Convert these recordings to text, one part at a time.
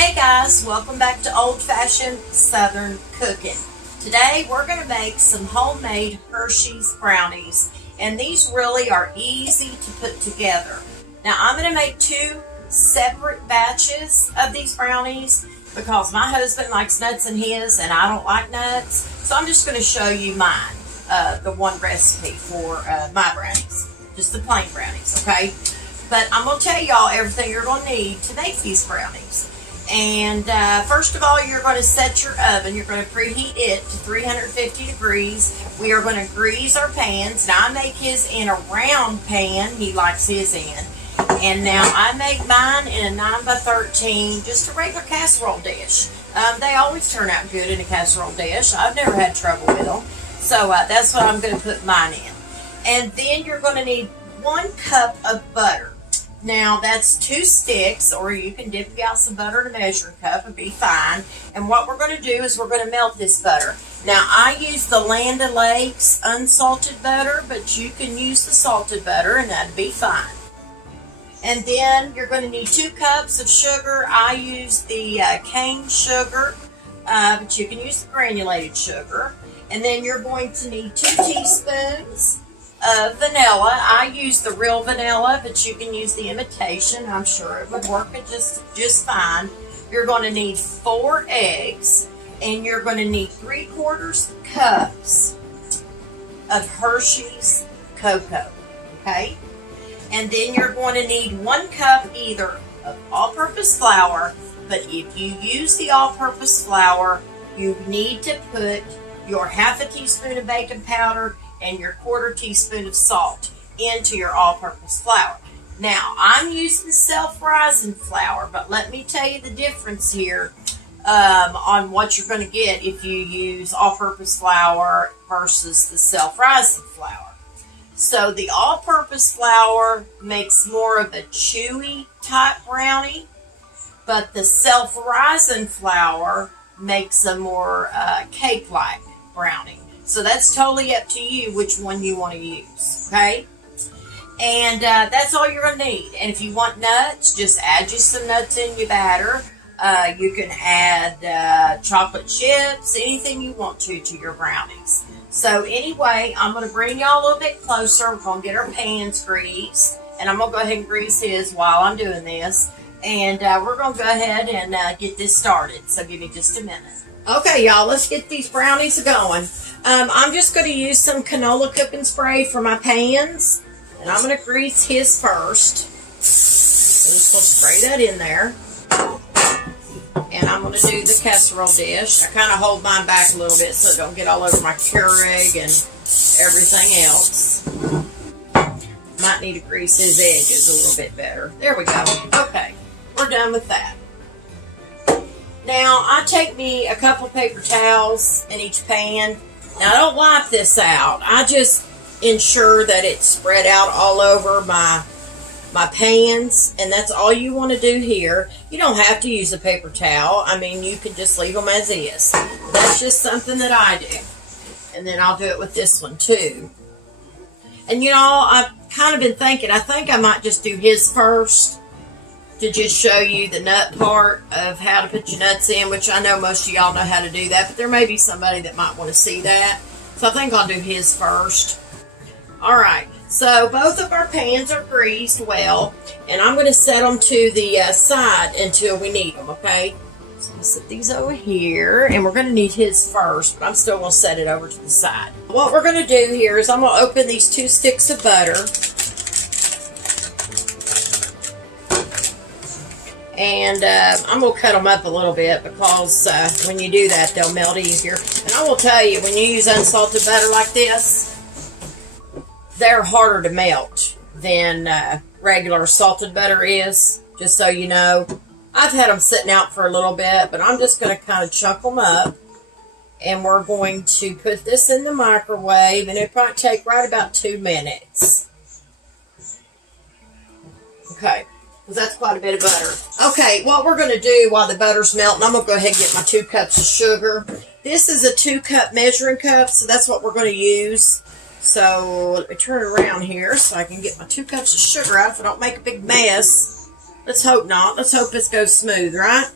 Hey guys, welcome back to Old Fashioned Southern Cooking. Today we're going to make some homemade Hershey's brownies, and these really are easy to put together. Now I'm going to make two separate batches of these brownies because my husband likes nuts in his and I don't like nuts, so I'm just going to show you mine, the one recipe for my brownies, just the plain brownies, okay? But I'm going to tell y'all everything you're going to need to make these brownies. And first of all, you're going to set your oven. You're going to preheat it to 350 degrees. We are going to grease our pans. Now, I make his in a round pan. He likes his in. And now I make mine in a 9x13, just a regular casserole dish. They always turn out good in a casserole dish. I've never had trouble with them. So that's what I'm going to put mine in. And then you're going to need 1 cup of butter. Now, that's 2 sticks, or you can dip out some butter in a measuring cup and be fine. And what we're going to do is we're going to melt this butter. Now, I use the Land O'Lakes unsalted butter, but you can use the salted butter, and that'd be fine. And then you're going to need 2 cups of sugar. I use the cane sugar, but you can use the granulated sugar. And then you're going to need 2 teaspoons of vanilla. I use the real vanilla, but you can use the imitation. I'm sure it would work just fine. You're going to need 4 eggs, and you're going to need 3/4 cups of Hershey's cocoa, okay? And then you're going to need 1 cup either of all-purpose flour, but if you use the all-purpose flour, you need to put your 1/2 teaspoon of baking powder and your 1/4 teaspoon of salt into your all-purpose flour. Now, I'm using self-rising flour, but let me tell you the difference here on what you're going to get if you use all-purpose flour versus the self-rising flour. So the all-purpose flour makes more of a chewy type brownie, but the self-rising flour makes a more cake-like brownie. So that's totally up to you which one you want to use, okay? And that's all you're going to need. And if you want nuts, just add just some nuts in your batter. You can add chocolate chips, anything you want to your brownies. So anyway, I'm going to bring y'all a little bit closer. We're going to get our pans greased. And I'm going to go ahead and grease his while I'm doing this. And we're going to go ahead and get this started. So give me just a minute. Okay, y'all, let's get these brownies going. I'm just going to use some canola cooking spray for my pans. And I'm going to grease his first. I'm just going to spray that in there. And I'm going to do the casserole dish. I kind of hold mine back a little bit so it don't get all over my Keurig and everything else. Might need to grease his edges a little bit better. There we go. Okay, we're done with that. Now, I take me a couple of paper towels in each pan. Now, I don't wipe this out. I just ensure that it's spread out all over my pans, and that's all you want to do here. You don't have to use a paper towel. I mean, you can just leave them as is. That's just something that I do. And then I'll do it with this one, too. And, you know, I've kind of been thinking, I think I might just do his first, to just show you the nut part of how to put your nuts in, which I know most of y'all know how to do that, but there may be somebody that might want to see that. So I think I'll do his first. Alright, so both of our pans are greased well, and I'm going to set them to the side until we need them, okay? So I'm going to set these over here, and we're going to need his first, but I'm still going to set it over to the side. What we're going to do here is I'm going to open these 2 sticks of butter. And I'm going to cut them up a little bit because when you do that, they'll melt easier. And I will tell you, when you use unsalted butter like this, they're harder to melt than regular salted butter is, just so you know. I've had them sitting out for a little bit, but I'm just going to kind of chunk them up. And we're going to put this in the microwave, and it'll probably take right about 2 minutes. Okay. That's quite a bit of butter. Okay, what we're going to do while the butter's melting, I'm going to go ahead and get my 2 cups of sugar. This is a 2-cup measuring cup, so that's what we're going to use. So let me turn it around here so I can get my 2 cups of sugar out if I don't make a big mess. Let's hope not. Let's hope this goes smooth, right?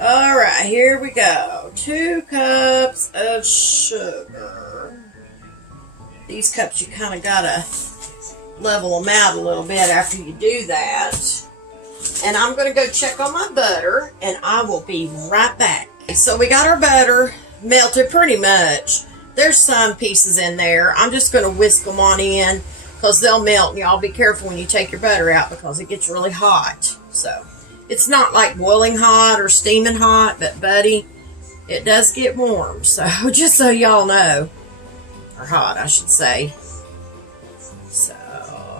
All right, here we go. 2 cups of sugar. These cups, you kind of gotta level them out a little bit after you do that. And I'm gonna go check on my butter, and I will be right back. So we got our butter melted pretty much. There's some pieces in there. I'm just gonna whisk them on in because they'll melt, and y'all be careful when you take your butter out because it gets really hot. So it's not like boiling hot or steaming hot, but buddy, it does get warm. So just so y'all know, or hot I should say. So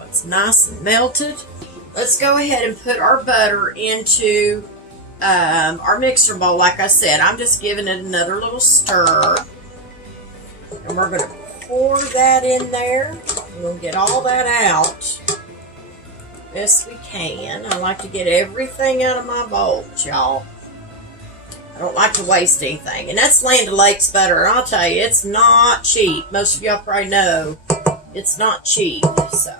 it's nice and melted. Let's go ahead and put our butter into our mixer bowl. Like I said, I'm just giving it another little stir. And we're going to pour that in there. We'll get all that out best we can. I like to get everything out of my bowls, y'all. I don't like to waste anything. And that's Land O'Lakes butter. And I'll tell you, it's not cheap. Most of y'all probably know it's not cheap. So,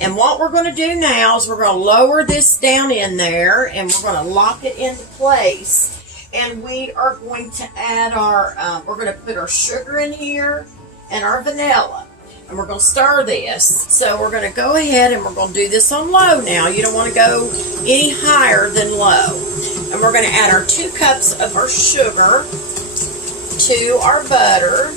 and what we're going to do now is we're going to lower this down in there, and we're going to lock it into place. And we are going to add our, we're going to put our sugar in here and our vanilla. And we're going to stir this. So we're going to go ahead and we're going to do this on low now. You don't want to go any higher than low. And we're going to add our 2 cups of our sugar to our butter.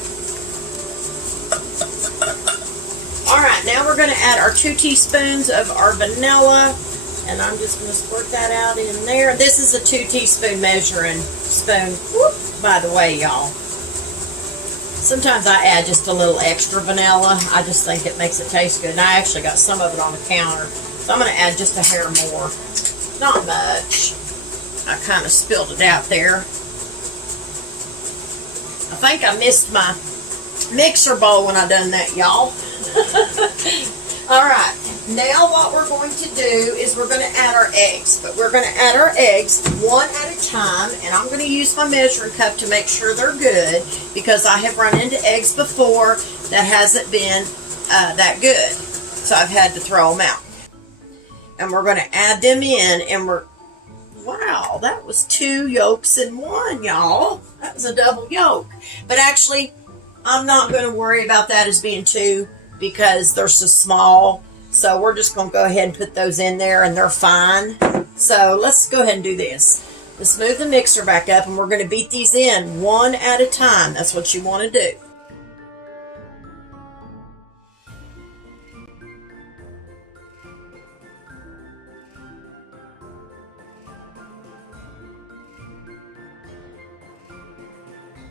Alright, now we're going to add our 2 teaspoons of our vanilla. And I'm just going to squirt that out in there. This is a 2 teaspoon measuring spoon. Whoop, by the way, y'all. Sometimes I add just a little extra vanilla. I just think it makes it taste good. And I actually got some of it on the counter. So I'm going to add just a hair more. Not much. I kind of spilled it out there. I think I missed my mixer bowl when I done that, y'all. Alright, now what we're going to do is we're going to add our eggs. But we're going to add our eggs one at a time. And I'm going to use my measuring cup to make sure they're good. Because I have run into eggs before that hasn't been that good. So I've had to throw them out. And we're going to add them in. And we're, wow, that was 2 yolks in one, y'all. That was a double yolk. But actually, I'm not going to worry about that as being 2 because they're so small. So we're just going to go ahead and put those in there and they're fine. So let's go ahead and do this. Let's move the mixer back up and we're going to beat these in one at a time. That's what you want to do.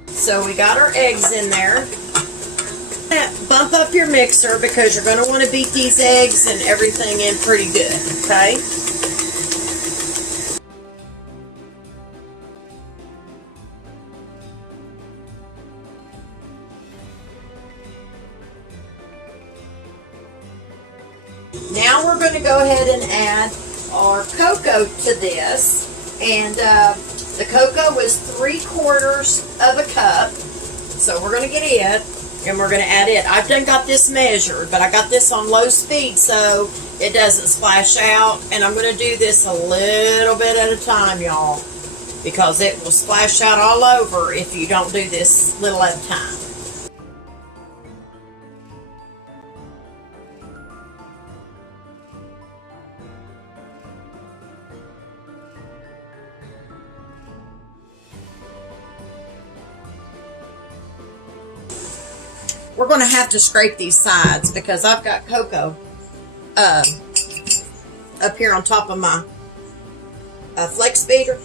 So we got our eggs in there. Bump up your mixer because you're going to want to beat these eggs and everything in pretty good, okay? Now we're going to go ahead and add our cocoa to this. And the cocoa was 3/4 of a cup. So we're going to get it. And we're going to add it. I've done got this measured, but I got this on low speed so it doesn't splash out. And I'm going to do this a little bit at a time, y'all, because it will splash out all over if you don't do this little at a time. We're going to have to scrape these sides because I've got cocoa up here on top of my flex beater.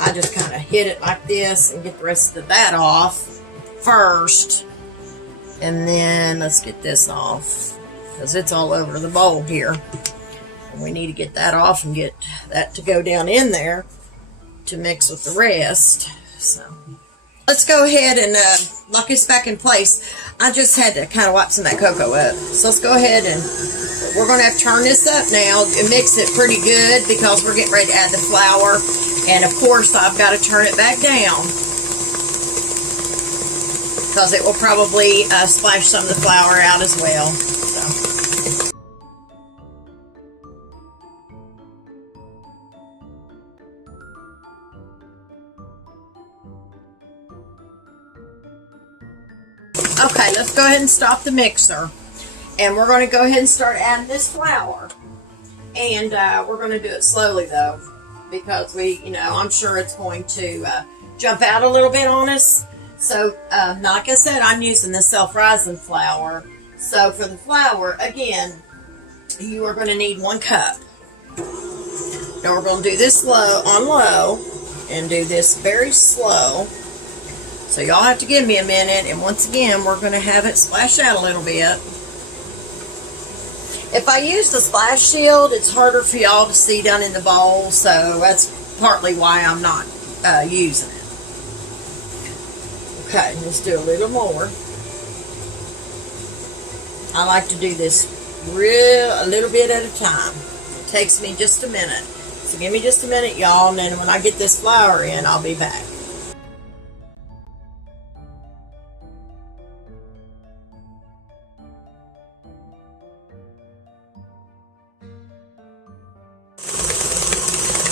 I just kind of hit it like this and get the rest of that off first. And then let's get this off because it's all over the bowl here. And we need to get that off and get that to go down in there to mix with the rest. So let's go ahead and lock this back in place. I just had to kind of wipe some of that cocoa up. So let's go ahead and we're going to have to turn this up now and mix it pretty good because we're getting ready to add the flour. And of course, I've got to turn it back down because it will probably splash some of the flour out as well. So Okay, let's go ahead and stop the mixer. And we're going to go ahead and start adding this flour. And we're going to do it slowly though, because I'm sure it's going to jump out a little bit on us. So, like I said, I'm using the self-rising flour. So for the flour, again, you are going to need 1 cup. Now we're going to do this on low and do this very slow. So y'all have to give me a minute, and once again, we're going to have it splash out a little bit. If I use the splash shield, it's harder for y'all to see down in the bowl, so that's partly why I'm not using it. Okay, let's do a little more. I like to do this a little bit at a time. It takes me just a minute. So give me just a minute, y'all, and then when I get this flour in, I'll be back.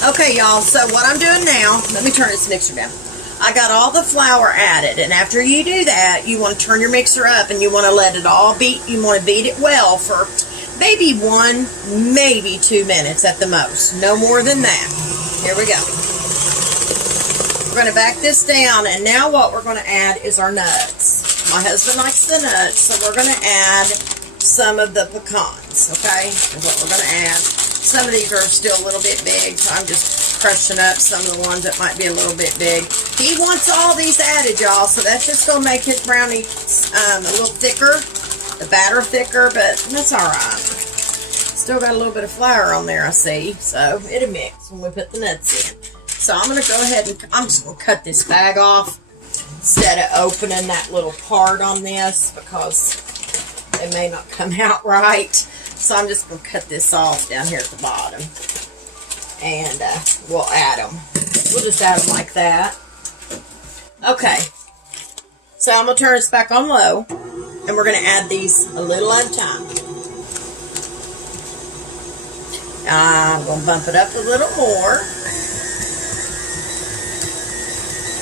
Okay, y'all, so what I'm doing now, let me turn this mixer down. I got all the flour added, and after you do that, you want to turn your mixer up and you want to let it all beat. You want to beat it well for maybe 1, maybe 2 minutes at the most. No more than that. Here we go. We're going to back this down, and now what we're going to add is our nuts. My husband likes the nuts, so we're going to add some of the pecans, okay? Is what we're going to add. Some of these are still a little bit big, so I'm just crushing up some of the ones that might be a little bit big. He wants all these added, y'all, so that's just going to make his brownie a little thicker, the batter thicker, but that's all right. Still got a little bit of flour on there, I see, so it'll mix when we put the nuts in. So I'm going to go ahead and I'm just going to cut this bag off instead of opening that little part on this because it may not come out right. So I'm just going to cut this off down here at the bottom. And we'll add them. We'll just add them like that. Okay. So I'm going to turn this back on low. And we're going to add these a little at a time. I'm going to bump it up a little more.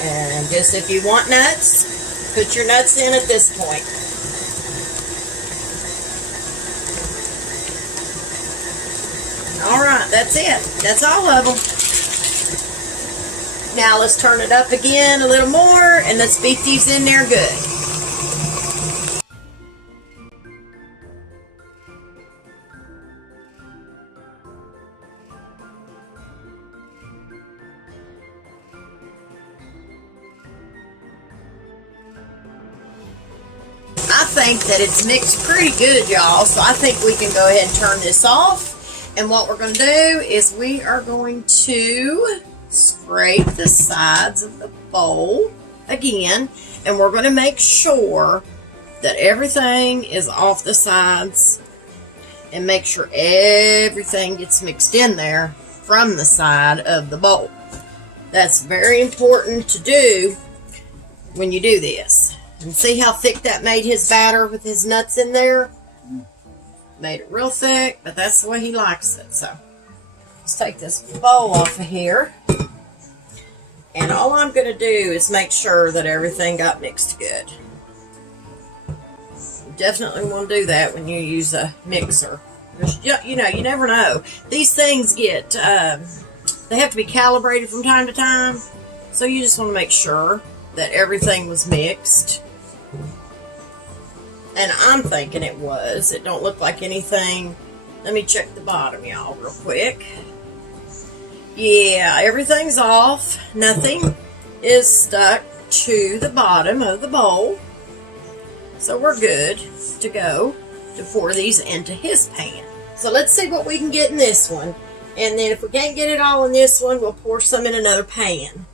And just if you want nuts, put your nuts in at this point. Alright, that's it. That's all of them. Now let's turn it up again a little more and let's beat these in there good. I think that it's mixed pretty good, y'all, so I think we can go ahead and turn this off. And what we're going to do is we are going to scrape the sides of the bowl again, and we're going to make sure that everything is off the sides and make sure everything gets mixed in there from the side of the bowl. That's very important to do when you do this. And see how thick that made his batter with his nuts in there? Made it real thick, but that's the way he likes it. So let's take this bowl off of here. And all I'm going to do is make sure that everything got mixed good. You definitely want to do that when you use a mixer. You know, you never know. These things get, they have to be calibrated from time to time. So you just want to make sure that everything was mixed. And I'm thinking it was. It don't look like anything. Let me check the bottom, y'all, real quick. Yeah, everything's off. Nothing is stuck to the bottom of the bowl. So we're good to go to pour these into his pan. So let's see what we can get in this one. And then if we can't get it all in this one, we'll pour some in another pan.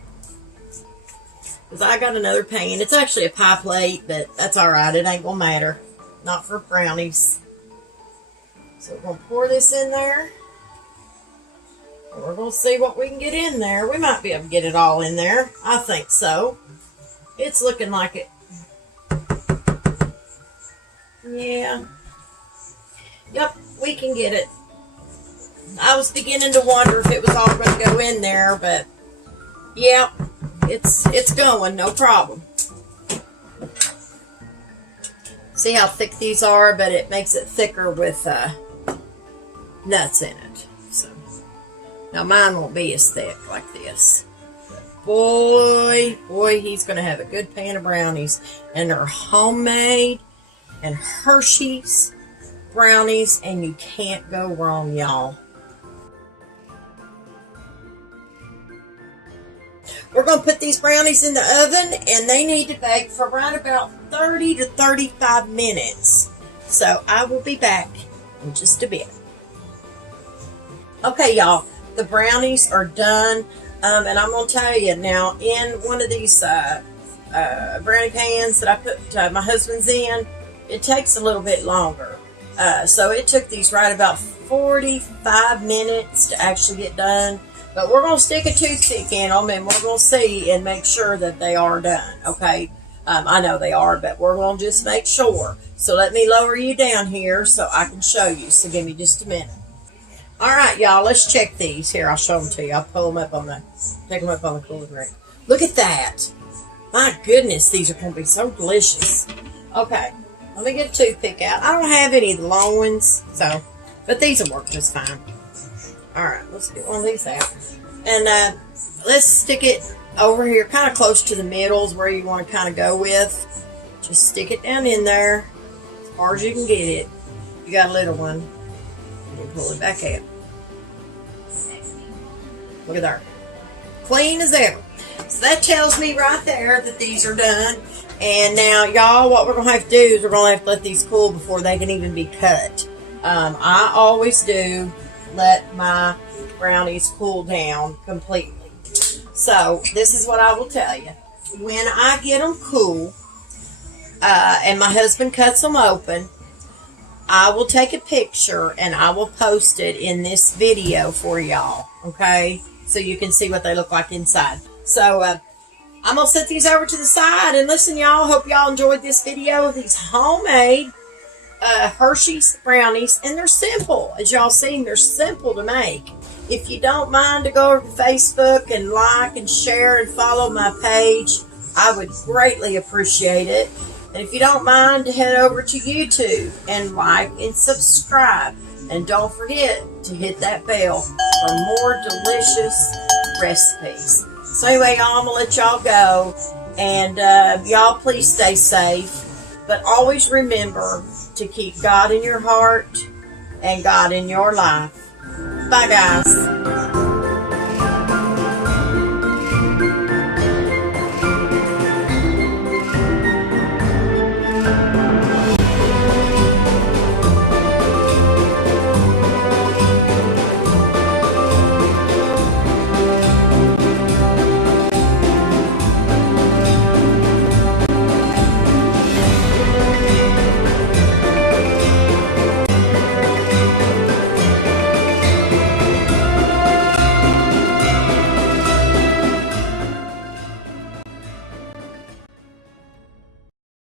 Because I got another pan. It's actually a pie plate, but that's alright. It ain't going to matter. Not for brownies. So we're going to pour this in there. And we're going to see what we can get in there. We might be able to get it all in there. I think so. It's looking like it. Yeah. Yep, we can get it. I was beginning to wonder if it was all going to go in there, but yeah. It's going, no problem. See how thick these are, but it makes it thicker with nuts in it. So now mine won't be as thick like this. Boy, he's going to have a good pan of brownies. And they're homemade and Hershey's brownies, and you can't go wrong, y'all. We're going to put these brownies in the oven, and they need to bake for around about 30 to 35 minutes. So I will be back in just a bit. Okay, y'all, the brownies are done. And I'm going to tell you now, in one of these brownie pans that I put my husband's in, it takes a little bit longer. So it took these right about 45 minutes to actually get done. But we're going to stick a toothpick in them, and we're going to see and make sure that they are done, okay? I know they are, but we're going to just make sure. So let me lower you down here so I can show you. So give me just a minute. All right, y'all, let's check these. Here, I'll show them to you. I'll pull them up on take them up on the cooling rack. Look at that. My goodness, these are going to be so delicious. Okay, let me get a toothpick out. I don't have any of the long ones, so, but these will work just fine. All right, let's get one of these out. And let's stick it over here, kind of close to the middle is where you want to kind of go with. Just stick it down in there as far as you can get it. You got a little one. And pull it back out. Look at that. Clean as ever. So that tells me right there that these are done. And now, y'all, what we're going to have to do is we're going to have to let these cool before they can even be cut. I always do let my brownies cool down completely. So this is what I will tell you. When I get them cool, and my husband cuts them open, I will take a picture and I will post it in this video for y'all, okay? So you can see what they look like inside. So I'm going to set these over to the side. And listen, y'all, hope y'all enjoyed this video of these homemade Hershey's brownies. And they're simple. As y'all seen, they're simple to make. If you don't mind to go over to Facebook and like and share and follow my page, I would greatly appreciate it. And if you don't mind, to head over to YouTube and like and subscribe. And don't forget to hit that bell for more delicious recipes. So anyway, y'all, I'm going to let y'all go. And y'all please stay safe. But always remember to keep God in your heart and God in your life. Bye, guys.